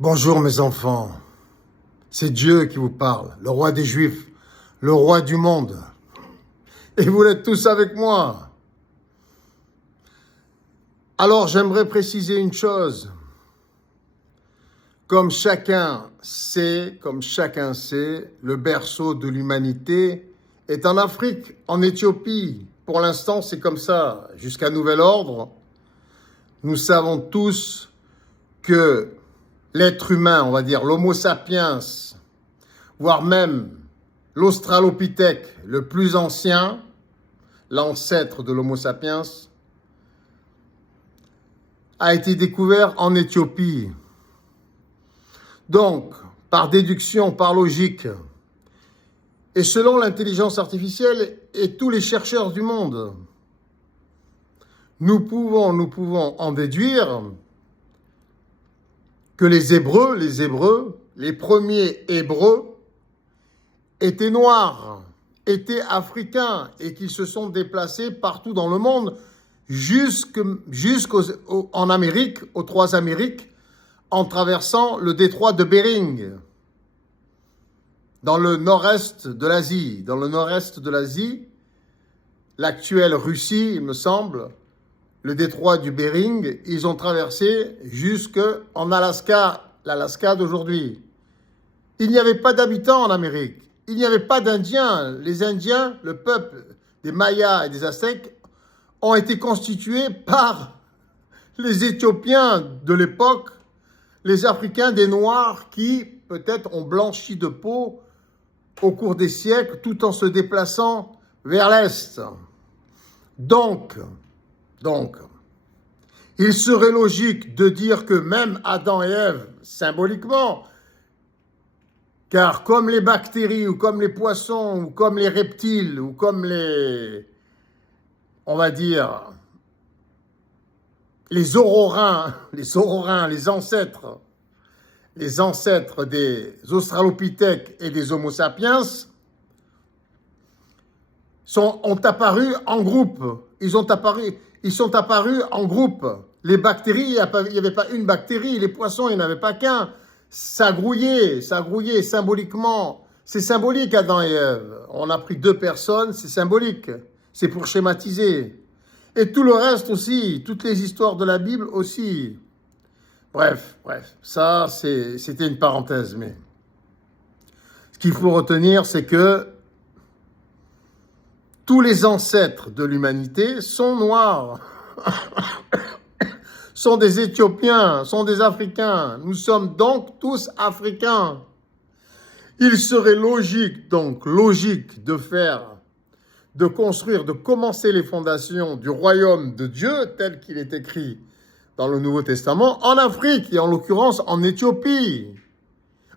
Bonjour mes enfants, c'est Dieu qui vous parle, le roi des Juifs, le roi du monde. Et vous êtes tous avec moi. Alors j'aimerais préciser une chose. Comme chacun sait, le berceau de l'humanité est en Afrique, en Éthiopie. Pour l'instant, c'est comme ça, jusqu'à nouvel ordre. Nous savons tous que l'être humain, on va dire l'Homo sapiens, voire même l'Australopithèque le plus ancien, l'ancêtre de l'Homo sapiens, a été découvert en Éthiopie. Donc, par déduction, par logique, et selon l'intelligence artificielle et tous les chercheurs du monde, nous pouvons en déduire que les premiers Hébreux, étaient noirs, étaient africains et qu'ils se sont déplacés partout dans le monde, jusqu'en Amérique, aux trois Amériques, en traversant le détroit de Bering, dans le nord-est de l'Asie. Dans le nord-est de l'Asie, l'actuelle Russie, il me semble, le détroit du Bering, ils ont traversé jusqu'en Alaska, l'Alaska d'aujourd'hui. Il n'y avait pas d'habitants en Amérique, il n'y avait pas d'Indiens. Les Indiens, le peuple des Mayas et des Aztèques, ont été constitués par les Éthiopiens de l'époque, les Africains des Noirs qui, peut-être, ont blanchi de peau au cours des siècles tout en se déplaçant vers l'Est. Donc, il serait logique de dire que même Adam et Ève, symboliquement, car comme les bactéries, ou comme les poissons, ou comme les reptiles, ou comme on va dire, les aurorins, les ancêtres des Australopithèques et des Homo sapiens, ont apparu en groupe. Ils sont apparus en groupe. Les bactéries, il n'y avait pas une bactérie. Les poissons, il n'y en avait pas qu'un. Ça grouillait symboliquement. C'est symbolique, Adam et Ève. On a pris deux personnes, c'est symbolique. C'est pour schématiser. Et tout le reste aussi, toutes les histoires de la Bible aussi. Bref, ça, c'était une parenthèse. Mais ce qu'il faut retenir, c'est que tous les ancêtres de l'humanité sont noirs, sont des Éthiopiens, sont des Africains. Nous sommes donc tous Africains. Il serait logique de construire, de commencer les fondations du royaume de Dieu tel qu'il est écrit dans le Nouveau Testament en Afrique et en l'occurrence en Éthiopie.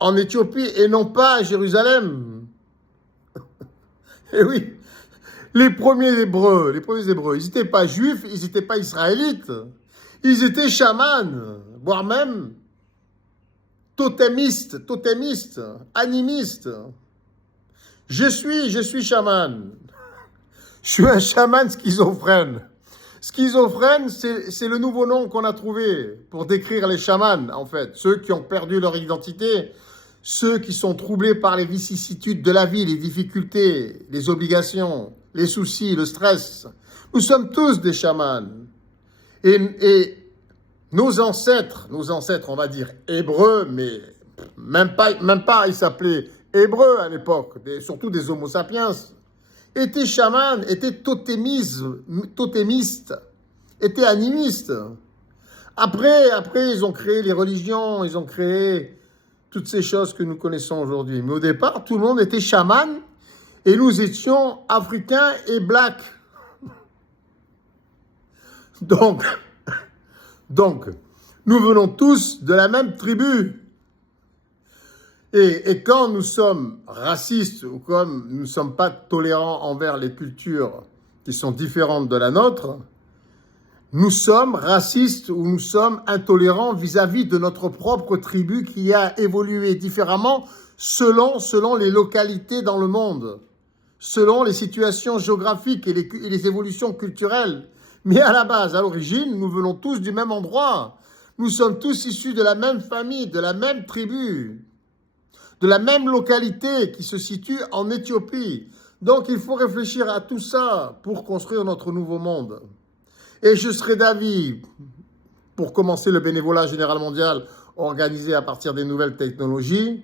En Éthiopie et non pas à Jérusalem. Eh oui. Les premiers Hébreux, ils n'étaient pas juifs, ils n'étaient pas israélites. Ils étaient chamans, voire même totémistes, animistes. Je suis chaman. Je suis un chaman schizophrène. Schizophrène, c'est le nouveau nom qu'on a trouvé pour décrire les chamans, en fait. Ceux qui ont perdu leur identité, ceux qui sont troublés par les vicissitudes de la vie, les difficultés, les obligations, les soucis, le stress. Nous sommes tous des chamans. Et nos ancêtres, on va dire hébreux, mais même pas ils s'appelaient hébreux à l'époque, surtout des Homo sapiens, étaient chamans, étaient totémistes, étaient animistes. Après, ils ont créé les religions, ils ont créé toutes ces choses que nous connaissons aujourd'hui. Mais au départ, tout le monde était chaman et nous étions africains et blacks. Donc, nous venons tous de la même tribu. Et quand nous sommes racistes ou comme nous ne sommes pas tolérants envers les cultures qui sont différentes de la nôtre, nous sommes racistes ou nous sommes intolérants vis-à-vis de notre propre tribu qui a évolué différemment selon les localités dans le monde, selon les situations géographiques et les évolutions culturelles. Mais à la base, à l'origine, nous venons tous du même endroit. Nous sommes tous issus de la même famille, de la même tribu, de la même localité qui se situe en Éthiopie. Donc il faut réfléchir à tout ça pour construire notre nouveau monde. Et je serai d'avis, pour commencer le bénévolat général mondial organisé à partir des nouvelles technologies,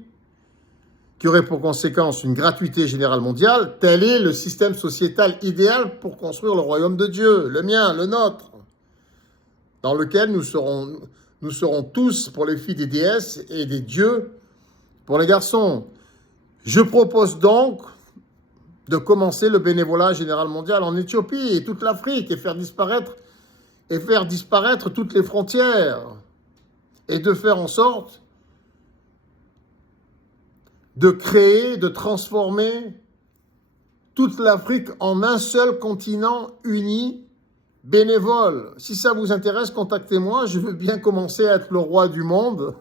qui aurait pour conséquence une gratuité générale mondiale, tel est le système sociétal idéal pour construire le royaume de Dieu, le mien, le nôtre, dans lequel nous serons tous pour les filles des déesses et des dieux pour les garçons. Je propose donc de commencer le bénévolat général mondial en Éthiopie et toute l'Afrique et faire disparaître toutes les frontières et de faire en sorte de créer, de transformer toute l'Afrique en un seul continent uni, bénévole. Si ça vous intéresse, contactez-moi, je veux bien commencer à être le roi du monde,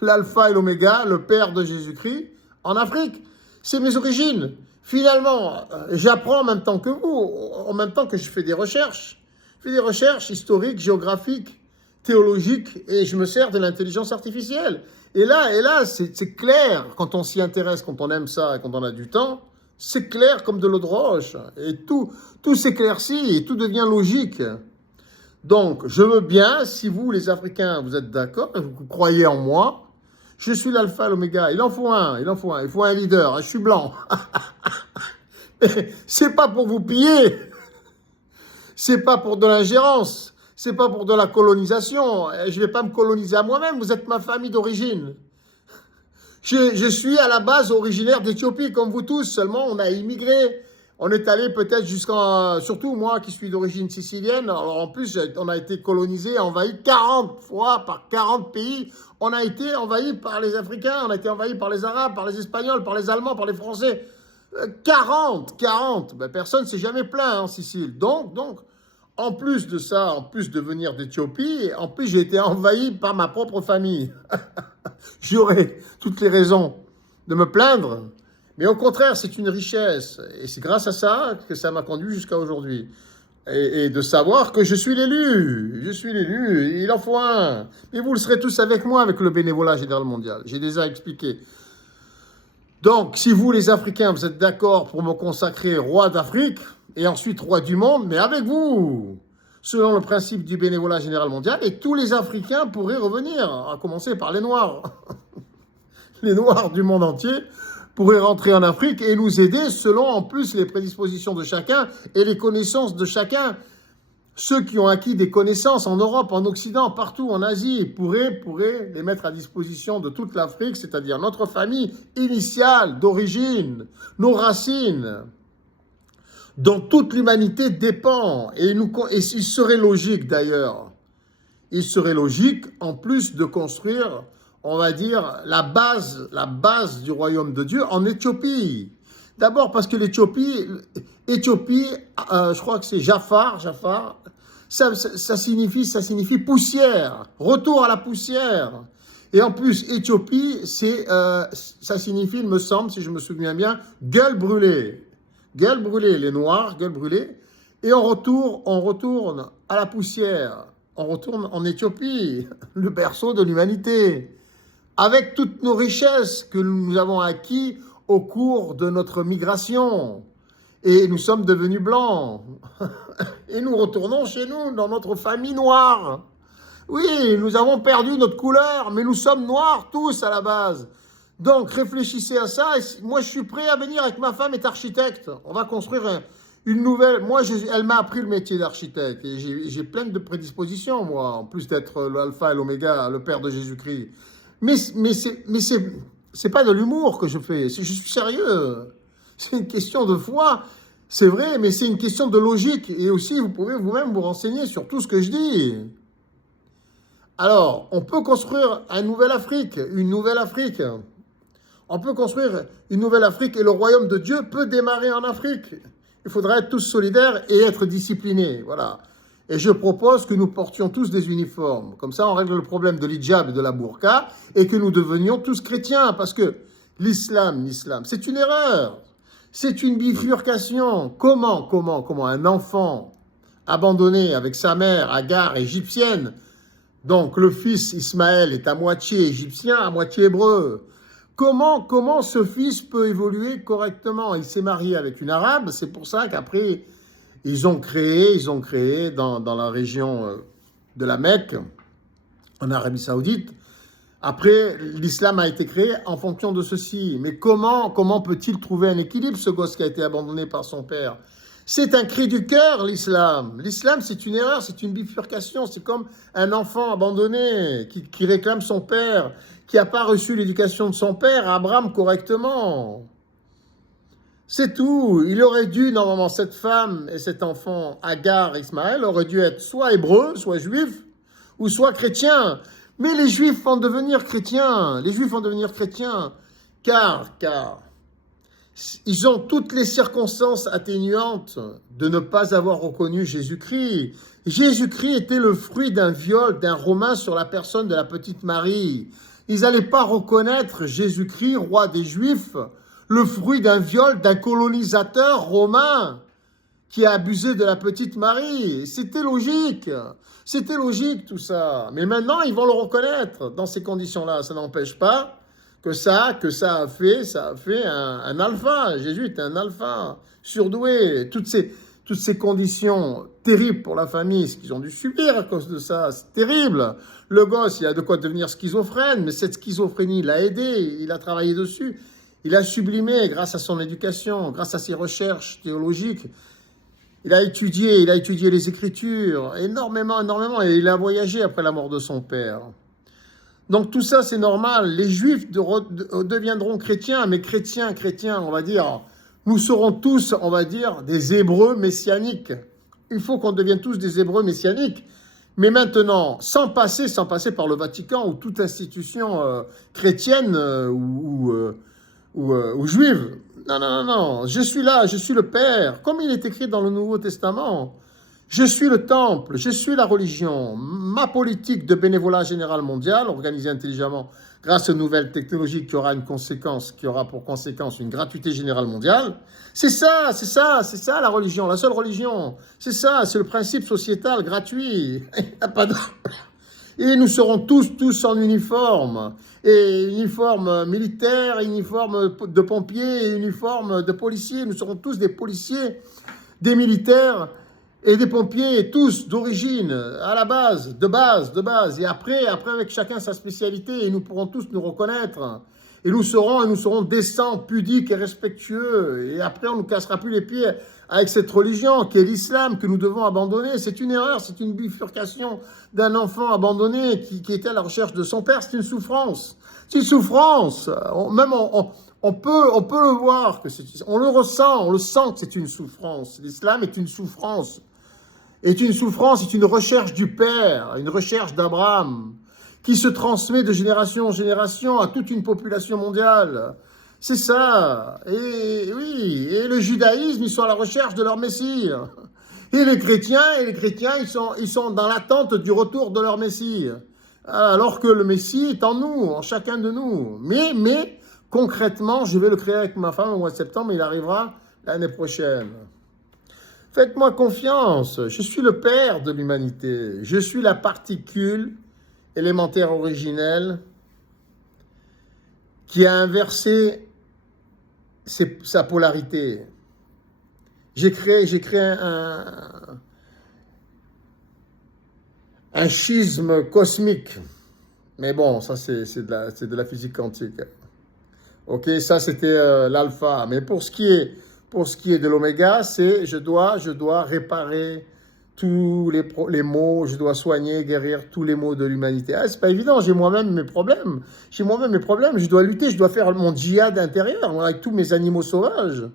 l'alpha et l'oméga, le père de Jésus-Christ, en Afrique. C'est mes origines. Finalement, j'apprends en même temps que vous, en même temps que je fais des recherches. Je fais des recherches historiques, géographiques, théologiques, et je me sers de l'intelligence artificielle. Et là, c'est clair, quand on s'y intéresse, quand on aime ça, et quand on a du temps, c'est clair comme de l'eau de roche. Et tout s'éclaircit, et tout devient logique. Donc, je veux bien, si vous, les Africains, vous êtes d'accord, et vous croyez en moi, je suis l'alpha et l'oméga. Il faut un leader, je suis blanc. C'est pas pour vous piller, c'est pas pour de l'ingérence. C'est pas pour de la colonisation. Je ne vais pas me coloniser à moi-même. Vous êtes ma famille d'origine. Je suis à la base originaire d'Éthiopie, comme vous tous. Seulement, on a immigré. On est allé peut-être surtout moi qui suis d'origine sicilienne. Alors en plus, on a été colonisé, envahi 40 fois par 40 pays. On a été envahi par les Africains, on a été envahi par les Arabes, par les Espagnols, par les Allemands, par les Français. 40. Ben, personne ne s'est jamais plaint en Sicile. Donc, en plus de ça, en plus de venir d'Éthiopie, en plus j'ai été envahi par ma propre famille. J'aurais toutes les raisons de me plaindre, mais au contraire, c'est une richesse. Et c'est grâce à ça que ça m'a conduit jusqu'à aujourd'hui. Et de savoir que je suis l'élu, il en faut un. Mais vous le serez tous avec moi avec le bénévolat général mondial. J'ai déjà expliqué. Donc, si vous, les Africains, vous êtes d'accord pour me consacrer roi d'Afrique, et ensuite roi du monde, mais avec vous, selon le principe du bénévolat général mondial, et tous les Africains pourraient revenir, à commencer par les Noirs. Les Noirs du monde entier pourraient rentrer en Afrique et nous aider selon en plus les prédispositions de chacun et les connaissances de chacun. Ceux qui ont acquis des connaissances en Europe, en Occident, partout en Asie, pourraient les mettre à disposition de toute l'Afrique, c'est-à-dire notre famille initiale, d'origine, nos racines, dont toute l'humanité dépend. Et il serait logique d'ailleurs, en plus de construire, on va dire, la base du royaume de Dieu en Éthiopie. D'abord parce que l'Éthiopie, je crois que c'est Jafar, ça signifie poussière, retour à la poussière. Et en plus, Éthiopie, ça signifie, il me semble, si je me souviens bien, gueule brûlée. Gueule brûlée, les Noirs, gueule brûlée. Et on retourne à la poussière. On retourne en Éthiopie, le berceau de l'humanité, avec toutes nos richesses que nous avons acquises au cours de notre migration. Et nous sommes devenus blancs. Et nous retournons chez nous, dans notre famille noire. Oui, nous avons perdu notre couleur, mais nous sommes noirs tous à la base. Donc, réfléchissez à ça. Moi, je suis prêt à venir avec ma femme est architecte. On va construire une nouvelle... Moi, elle m'a appris le métier d'architecte. Et j'ai plein de prédispositions, moi, en plus d'être l'alpha et l'oméga, le père de Jésus-Christ. Mais c'est pas de l'humour que je fais. Je suis sérieux. C'est une question de foi. C'est vrai, mais c'est une question de logique. Et aussi, vous pouvez vous-même vous renseigner sur tout ce que je dis. Alors, on peut construire une nouvelle Afrique. On peut construire une nouvelle Afrique et le royaume de Dieu peut démarrer en Afrique. Il faudra être tous solidaires et être disciplinés. Voilà. Et je propose que nous portions tous des uniformes. Comme ça, on règle le problème de l'hijab et de la burqa et que nous devenions tous chrétiens. Parce que l'islam, c'est une erreur. C'est une bifurcation. Comment un enfant abandonné avec sa mère, Agar, égyptienne, Donc le fils Ismaël est à moitié égyptien, à moitié hébreu. Comment ce fils peut évoluer correctement? Il s'est marié avec une arabe, c'est pour ça qu'après, ils ont créé dans la région de la Mecque, en Arabie Saoudite. Après, l'islam a été créé en fonction de ceci. Mais comment peut-il trouver un équilibre, ce gosse qui a été abandonné par son père? C'est un cri du cœur, l'islam. L'islam, c'est une erreur, c'est une bifurcation. C'est comme un enfant abandonné qui réclame son père, qui n'a pas reçu l'éducation de son père, Abraham, correctement. C'est tout. Il aurait dû, normalement, cette femme et cet enfant, Agar, Ismaël, auraient dû être soit hébreux, soit juifs, ou soit chrétiens. Mais les juifs vont devenir chrétiens. Les juifs vont devenir chrétiens. Car ils ont toutes les circonstances atténuantes de ne pas avoir reconnu Jésus-Christ. Jésus-Christ était le fruit d'un viol d'un Romain sur la personne de la petite Marie. Ils n'allaient pas reconnaître Jésus-Christ, roi des Juifs, le fruit d'un viol d'un colonisateur romain qui a abusé de la petite Marie. C'était logique tout ça. Mais maintenant, ils vont le reconnaître dans ces conditions-là. Ça n'empêche pas que ça a fait un alpha. Jésus est un alpha, surdoué. Toutes ces conditions terribles pour la famille, ce qu'ils ont dû subir à cause de ça, c'est terrible. Le gosse, il a de quoi devenir schizophrène, mais cette schizophrénie l'a aidé, il a travaillé dessus, il a sublimé grâce à son éducation, grâce à ses recherches théologiques. Il a étudié les Écritures, énormément, et il a voyagé après la mort de son père. Donc tout ça, c'est normal. Les Juifs deviendront chrétiens, mais chrétiens, on va dire, nous serons tous, on va dire, des Hébreux messianiques. Il faut qu'on devienne tous des Hébreux messianiques. Mais maintenant, sans passer par le Vatican ou toute institution chrétienne ou juive. Non. Je suis là, je suis le Père. Comme il est écrit dans le Nouveau Testament. Je suis le temple, je suis la religion. Ma politique de bénévolat général mondial, organisée intelligemment grâce aux nouvelles technologies qui aura pour conséquence une gratuité générale mondiale, c'est ça la religion, la seule religion. C'est ça, c'est le principe sociétal gratuit. Il n'y a pas de... Et nous serons tous en uniforme. Et uniforme militaire, uniforme de pompiers, uniforme de policiers. Nous serons tous des policiers, des militaires et des pompiers, tous d'origine, à la base, de base. Et après avec chacun sa spécialité, et nous pourrons tous nous reconnaître. Et nous serons décents, pudiques et respectueux. Et après, on ne nous cassera plus les pieds avec cette religion qui est l'islam que nous devons abandonner. C'est une erreur, c'est une bifurcation d'un enfant abandonné qui était à la recherche de son père. C'est une souffrance. C'est une souffrance. On peut le voir, on le ressent, on le sent que c'est une souffrance. L'islam est une souffrance. C'est une recherche du Père, une recherche d'Abraham, qui se transmet de génération en génération à toute une population mondiale. C'est ça. Et oui, et le judaïsme, ils sont à la recherche de leur Messie. Et les chrétiens, ils sont dans l'attente du retour de leur Messie. Alors que le Messie est en nous, en chacun de nous. Mais concrètement, je vais le créer avec ma femme au mois de septembre, il arrivera l'année prochaine. Faites-moi confiance, je suis le père de l'humanité. Je suis la particule élémentaire originelle qui a inversé sa polarité. J'ai créé un schisme cosmique. Mais bon, ça c'est de la physique quantique. Ok, ça c'était l'alpha. Mais pour ce qui est de l'oméga, c'est je dois réparer tous les maux, je dois soigner, guérir tous les maux de l'humanité. Ah, c'est pas évident, j'ai moi-même mes problèmes. Je dois lutter, je dois faire mon djihad intérieur avec tous mes animaux sauvages,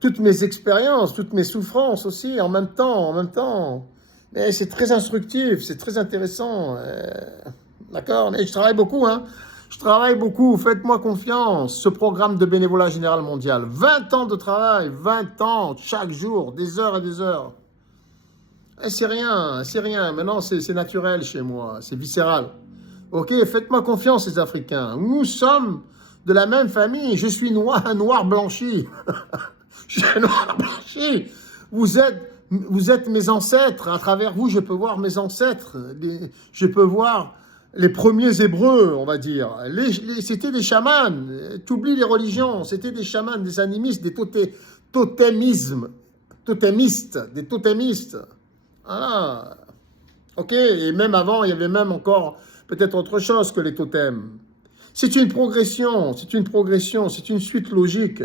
toutes mes expériences, toutes mes souffrances aussi, en même temps. Mais c'est très instructif, c'est très intéressant. D'accord, mais je travaille beaucoup, hein. Je travaille beaucoup, faites-moi confiance. Ce programme de bénévolat général mondial, 20 ans de travail, 20 ans, chaque jour, des heures et des heures. Et c'est rien. Maintenant, c'est naturel chez moi, c'est viscéral. Ok, faites-moi confiance, les Africains. Nous sommes de la même famille. Je suis noir blanchi. Je suis noir blanchi. Vous êtes mes ancêtres. À travers vous, je peux voir mes ancêtres. Je peux voir les premiers Hébreux, on va dire. C'était des chamans. Tu oublies les religions. C'était des chamans, des animistes, des des totémistes. Ah, ok. Et même avant, il y avait même encore peut-être autre chose que les totems. C'est une progression, c'est une suite logique.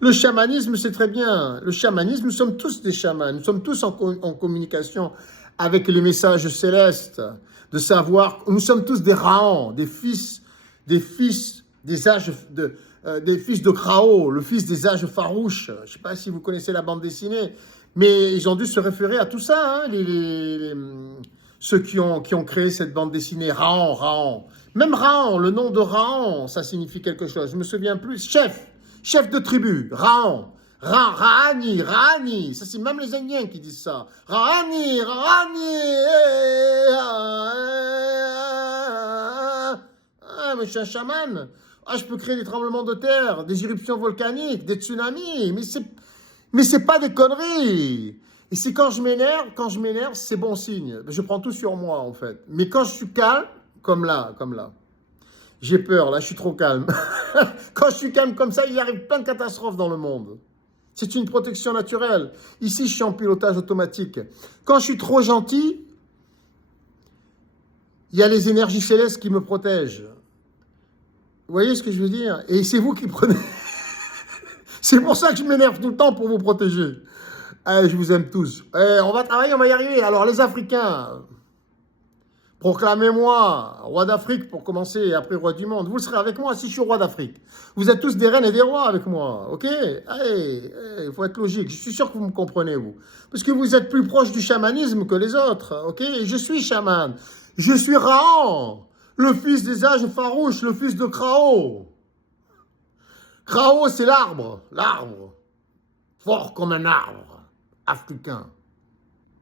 Le chamanisme, c'est très bien. Le chamanisme, nous sommes tous des chamans. Nous sommes tous en communication avec les messages célestes, de savoir. Nous sommes tous des Rahans, des fils des fils de Krao, le fils des âges farouches. Je ne sais pas si vous connaissez la bande dessinée, mais ils ont dû se référer à tout ça, hein, ceux qui ont créé cette bande dessinée, Rahan. Même Rahan, le nom de Rahan, ça signifie quelque chose. Je me souviens plus. Chef de tribu, Rahan. Rahani. Ça, c'est même les Indiens qui disent ça. Rahani. Ah, mais je suis un chaman. Ah, je peux créer des tremblements de terre, des éruptions volcaniques, des tsunamis. Mais c'est pas des conneries. Et c'est quand je m'énerve, c'est bon signe. Je prends tout sur moi, en fait. Mais quand je suis calme, comme là, j'ai peur, là, je suis trop calme. Quand je suis calme comme ça, il arrive plein de catastrophes dans le monde. C'est une protection naturelle. Ici, je suis en pilotage automatique. Quand je suis trop gentil, il y a les énergies célestes qui me protègent. Vous voyez ce que je veux dire? Et c'est vous qui prenez... C'est pour ça que je m'énerve tout le temps pour vous protéger. Allez, je vous aime tous. On va travailler, on va y arriver. Alors, les Africains, proclamez-moi roi d'Afrique pour commencer et après roi du monde. Vous serez avec moi si je suis roi d'Afrique. Vous êtes tous des reines et des rois avec moi, ok? Allez, il faut être logique. Je suis sûr que vous me comprenez, vous. Parce que vous êtes plus proche du chamanisme que les autres, ok? Je suis chaman. Je suis Rahan, le fils des âges farouches, le fils de Krao. Krao, c'est l'arbre. Fort comme un arbre africain.